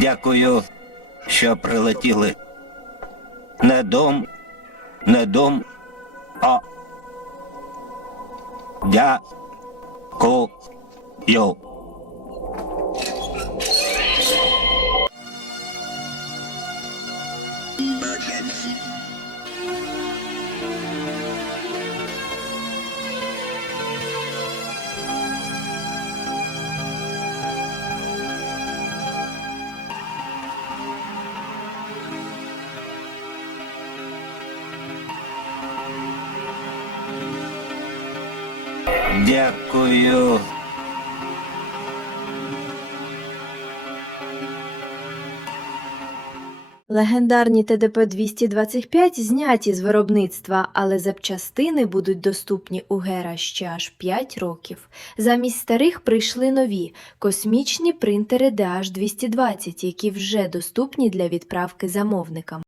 Дякую, що прилетіли. На дом, не дом, а дякую. Дякую. Легендарні ТДП-225 зняті з виробництва, але запчастини будуть доступні у Гера ще аж 5 років. Замість старих прийшли нові космічні принтери DH-220, які вже доступні для відправки замовникам.